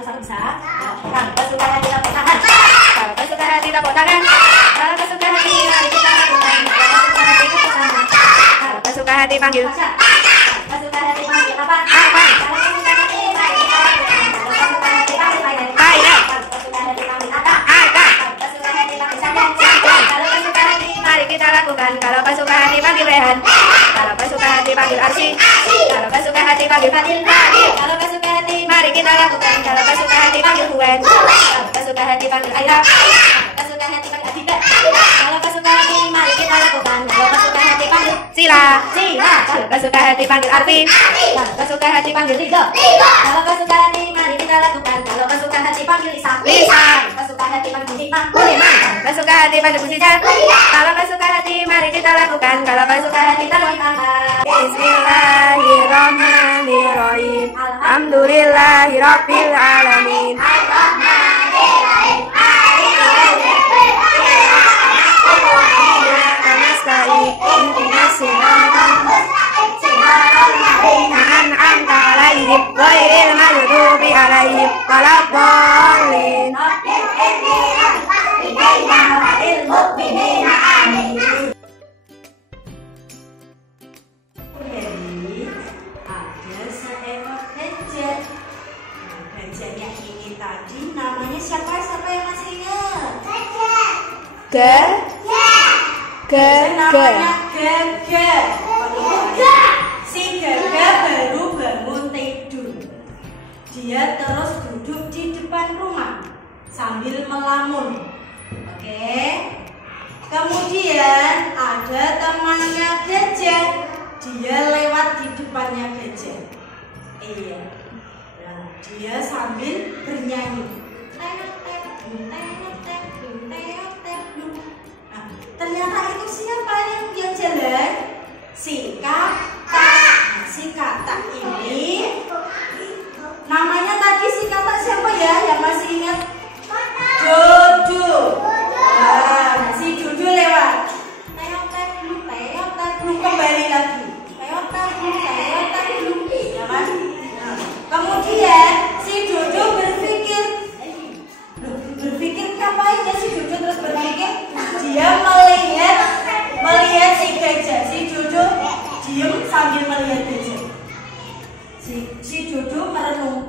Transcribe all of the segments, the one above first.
sama bisa. Kalau kesuka hati tepuk tangan. Kalau kesuka hati tepuk tangan. Kalau kesuka hati mari kita lakukan. Kalau kesuka hati tepuk tangan. Kalau kesuka hati panggil. Kesuka hati panggil apa? Apa? Kalau kesuka hati mari kita lakukan. Kalau kesuka hati panggil Thailand. Kalau kesuka hati panggil Aka. Kalau kesuka hati panggil Sandan. Kalau kesuka hati mari kita lakukan. Kalau kesuka hati panggil Rehan. Kalau kesuka hati panggil Arsi. Kalau kesuka hati panggil Fadil. Kalau kesuka hati mari kita lakukan. Kalau kesuka hati panggil Huwen. Kalau kesuka hati panggil Aida. Kalau kesuka hati panggil Adida. Kalau kesuka hati mari kita lakukan. Kalau kesuka hati panggil Sila. Kalau kesuka hati panggil Arvin. Kalau kesuka hati panggil Rido. Kalau kesuka hati mari kita lakukan. Kalau kesuka hati panggil Lisa. Kalau kesuka hati panggil Hikmah. Kalau kesuka hati panggil Pusija. Kalau kesuka hati mari kita lakukan. Kalau kesuka hati tangan tangan. Bismillahirrahmanirrahim. Alhamdulillahirabbil alamin. Gajahnya ini tadi namanya siapa yang masih ingat? Namanya Gagak. Si Gagak baru bangun tidur. Dia terus duduk di depan rumah sambil melamun. Oke. Kemudian ada temannya gajah. Dia lewat di depannya gajah. Iya. Nah, dia sambil bernyanyi. Nah, ternyata itu siapa yang jalan? Si Katak. Si Katak ini namanya tadi si Katak siapa ya? Yang masih ingat? Jojo. Nah, si Jojo lewat. Kembali lagi. Ya kan? Nah, kemudian si Jojo berpikir ngapain ya si Jojo terus berpikir? Dia melihat si gajah. Si Jojo diem sambil melihat gajah. Si Jojo merenung.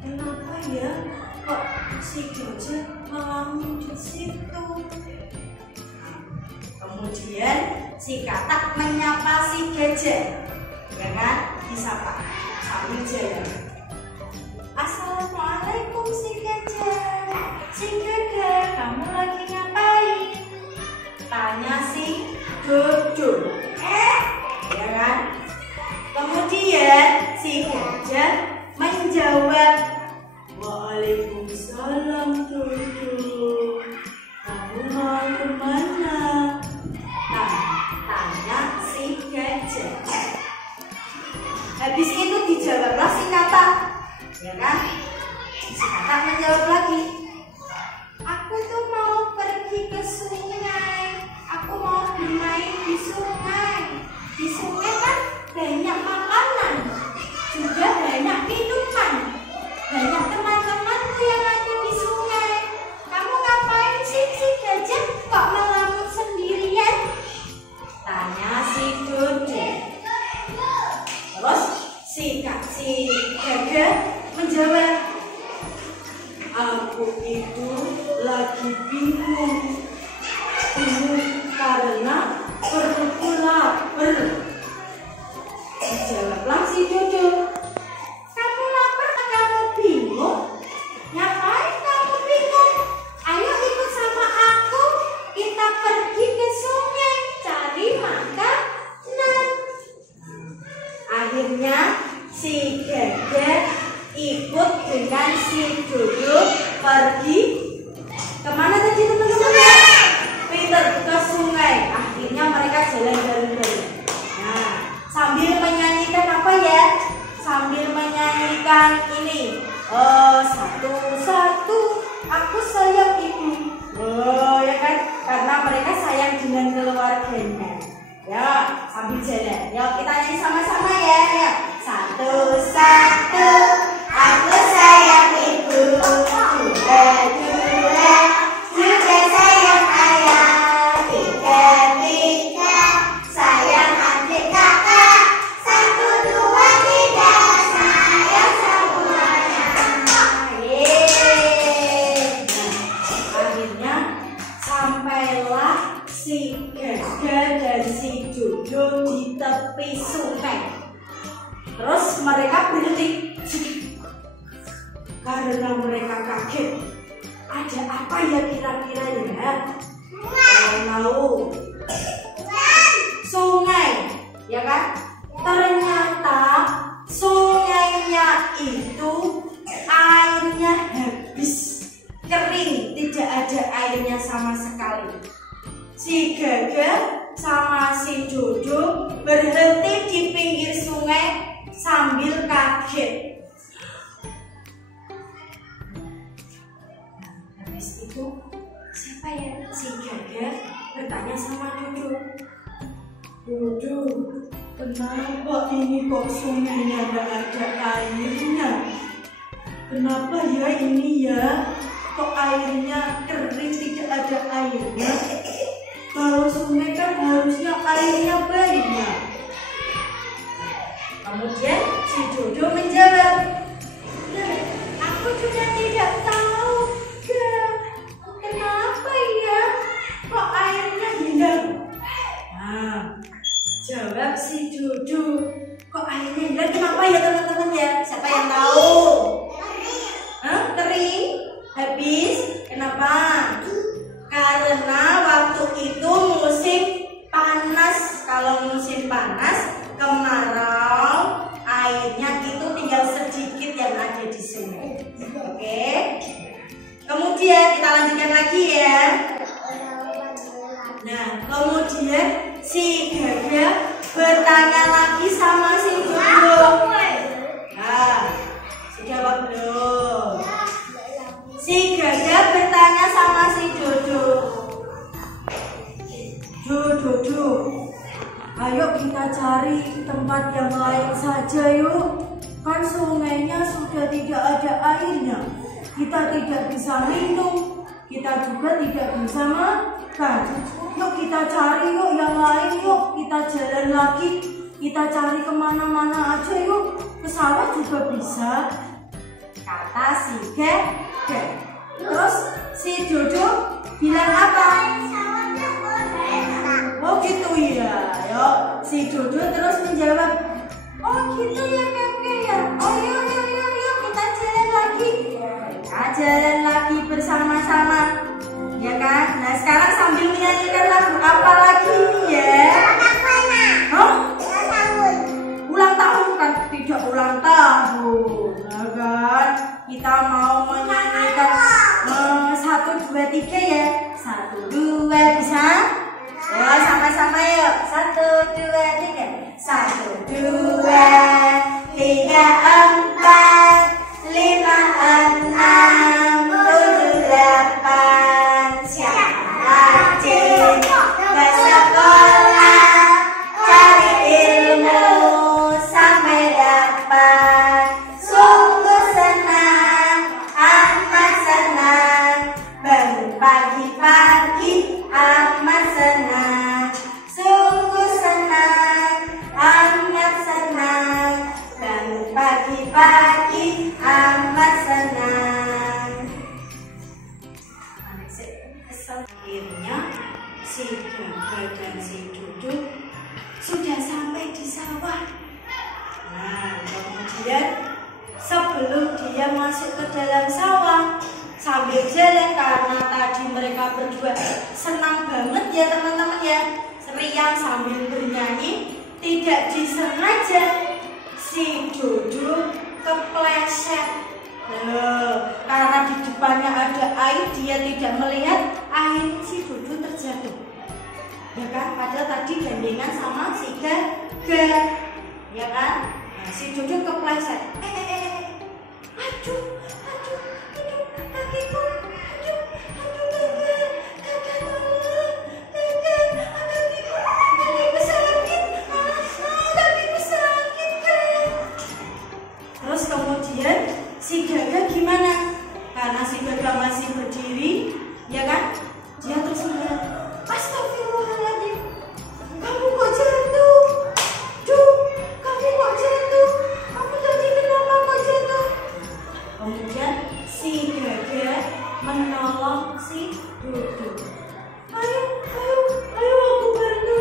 Kenapa ya kok si gajah melamun di situ? Kemudian si Katak menyapa si gajah, ya kan? Disapa sambil jalan. Assalamualaikum si gajah. Si Gagak, kamu lagi ngapain? Tanya si Jojo, ya kan? Kemudian si gajah menjawab, Waalaikumsalam Jojo. Kamu mau kemana? Tanya si gajah. Habis itu dijawablah si Katak, ya kan? Si Katak menjawab lagi, aku tuh mau pergi ke sungai. Aku mau bermain di sungai. Di sungai kan banyak makanan, juga banyak minuman, banyak teman-temanku yang ada di sungai. Kamu ngapain sih si gajah kok melamun sendirian? Tanya si Jojo. Terus si Gagak menjawab, aku itu lagi bingung karena perutku lapar. Dijawablah si Jojo, kamu lapar, kamu bingung? Ngapain kamu bingung? Ayo ikut sama aku, kita pergi ke sungai cari makanan. Akhirnya si Gagak ikut dengan si Jojo pergi kemana tadi teman-teman? Pinter, ke sungai. Akhirnya mereka jalan bareng-bareng. Nah, sambil menyanyikan apa ya? Sambil menyanyikan ini. Satu-satu aku sayang ibu. Oh ya kan? Karena mereka sayang dengan keluarganya. Ya, sambil jalan. Yuk kita nyanyi sama-sama ya. Satu-satu aku sayang tepi sungai. Terus mereka berhenti karena mereka kaget. Ada apa ya kira-kira ya? Kalian tahu? Sungai, ya kan? Ternyata sungainya itu airnya habis, kering, tidak ada airnya sama sekali. Si Gaga sama si Jojo berhenti di pinggir sungai sambil kaget. Habis itu siapa ya? Si Gaga bertanya sama Jojo. Jojo, kenapa ini kok sungainya gak ada airnya? Kenapa ya ini ya? Kok airnya kering, tidak ada airnya? Kalau sungai kan harusnya airnya banyak. Kemudian si Jojo menjawab, aku juga tidak tahu, kenapa ya kok airnya hilang. Nah, jawab si Jojo, kok airnya hilang kenapa ya teman-teman ya? Siapa yang tahu? Kering? Habis? Kenapa? Karena waktu itu musim panas. Kalau musim panas, kemarau, airnya itu tinggal sedikit yang ada di sungai. Oke. Kemudian kita lanjutkan lagi ya. Nah, kemudian si Gaga bertanya lagi sama si Jojo. Nah, jawab belum? Si Gaga bertanya sama si Jojo. Jojo, ayo kita cari tempat yang lain saja yuk. Kan sungainya sudah tidak ada airnya. Kita tidak bisa minum, kita juga tidak bisa makan. Yuk kita cari yuk yang lain yuk. Kita jalan lagi, kita cari kemana-mana aja yuk. Ke sawah juga bisa, kata si Gaga. Terus si Jojo bilang apa? Oh gitu ya. Yuk si Jojo terus menjawab, oh gitu ya Kakek ya. Oh yuk kita jalan lagi. Kita jalan lagi bersama-sama, ya kan? Nah sekarang sambil menyanyikan lagu apa lagi ya? Ulang tahun kan? Tidak ulang tahun, ya kan? Kita mau menyanyikan 1, 2, 3 ya. 1, 2 bisa? Ya sama-sama yuk. 1, 2, 3. 1, 2, 3, 4, 5, 6, 7, 8. Siap rajin ke sekolah, cari ilmu sampai dapat. Sungguh senang, amat senang, bangun pagi-pagi amat senang. Sungguh senang, amat senang, bangun pagi-pagi amat senang. Akhirnya si Gaga dan si Jojo sudah sampai di sawah. Nah, kemudian sebelum dia masuk ke dalam sawah, sambil jalan karena tadi mereka berdua senang banget ya teman-teman ya, seriang sambil bernyanyi, tidak disengaja si Jojo kepleset. Karena di depannya ada air, dia tidak melihat air, si Jojo terjatuh. Ya kan? Padahal tadi gandengan sama si Gaga, ya kan? Nah, si Jojo kepleset. Aduh, kakiku, aduh, kakiku sakit, kakiku sakit. Terus kemudian si Gaga gimana? Karena si Gaga masih berdiri, ya kan? Dia terus melihat, astagfirullahaladzim, kamu kok jatuh? Duh, kamu kok jatuh? Kamu tadi kenapa kok jatuh? Kemudian si Gaga menolong si Jojo. Ayo, aku bantu.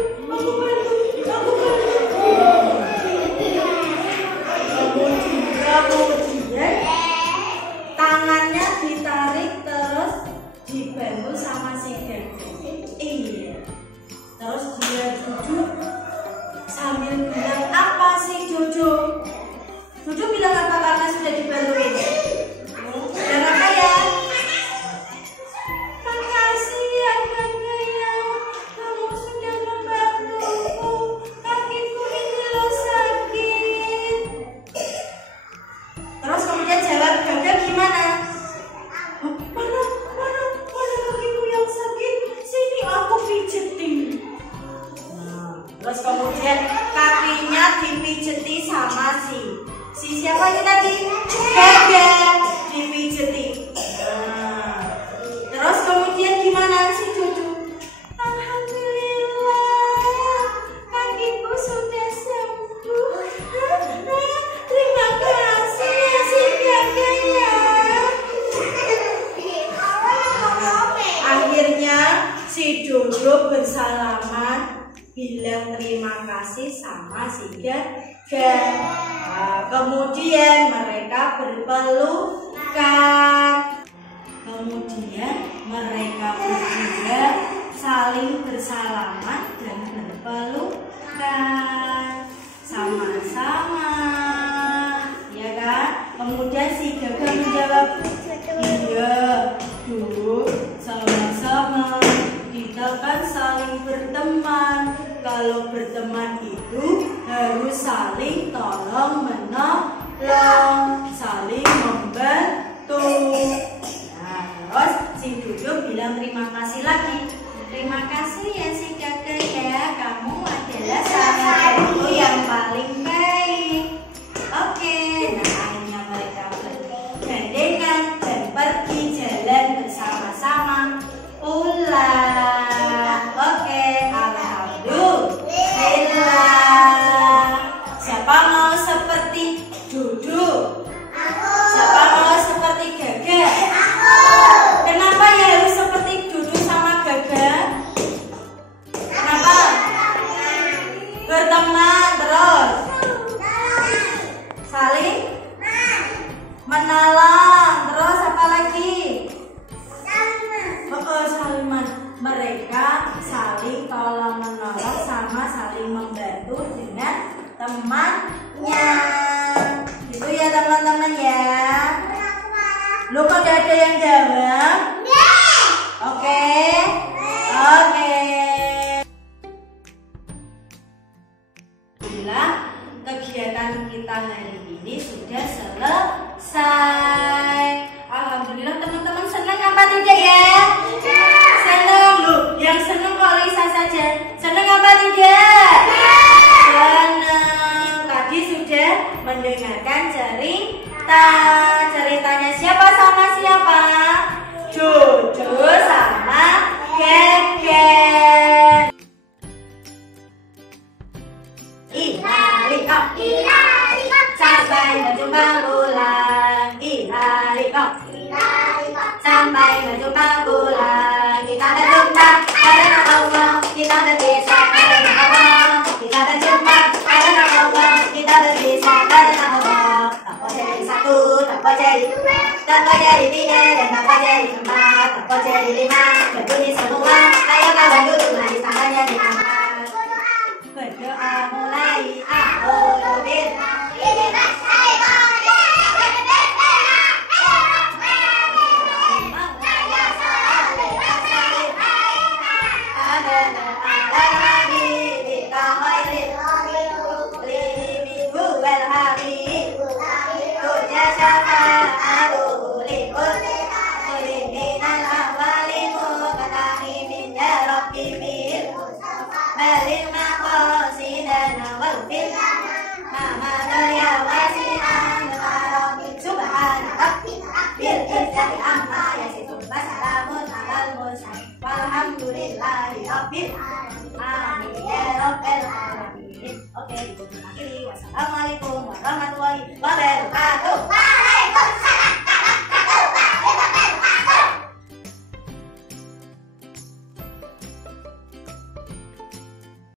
bersalaman, bilang terima kasih sama si Gaga. Nah, kemudian mereka berpelukan. Kemudian mereka berdua saling bersalaman dan berpelukan sama-sama, ya kan? Kemudian si Gaga menjawab, iya, dulu sama-sama. Kita kan saling berteman. Kalau berteman itu harus saling tolong menolong, saling membantu. Nah, terus si Dudu bilang terima kasih lagi. Terima kasih ya si Gaga ya, kamu adalah sahabatku yang paling baik. Oke, nah akhirnya mereka bergandengan dan pergi jalan bersama-sama pulang. Oke, alhamdulillah. Siapa mau seperti Dudu? Siapa mau seperti Gaga? Kenapa ya harus seperti Dudu sama Gaga? Kenapa? Berteman terus, saling menolong, terus apa lagi? Saling mereka saling tolong menolong sama saling membantu dengan temannya. Gitu ya teman-teman ya. Lu kok gak ada yang jawab? Oke. Alhamdulillah, kegiatan kita hari ini sudah selesai. Alhamdulillah teman-teman senang apa tidak ya? Senang loh, yang senang kok Lisa saja. Senang apa tidak? Senang. Tadi sudah mendengarkan ceritanya siapa sama siapa? Dudu sama Gaga. Ihalikop, sampai berjumpa ulang. Ihalikop, sampai berjumpa ulang. Kita berjumpa karena Allah, kita berpisah karena Allah. Kita berjumpa karena Allah, kita berpisah karena Allah. Tak jadi satu, tak jadi dua, tak jadi tiga, dan tak jadi empat, tak jadi lima. Berbunyi semua, ayo kawan duduk lagi tangannya di atas. Berdoa mulai. Oke, akhiri. Wassalamualaikum warahmatullahi wabarakatuh.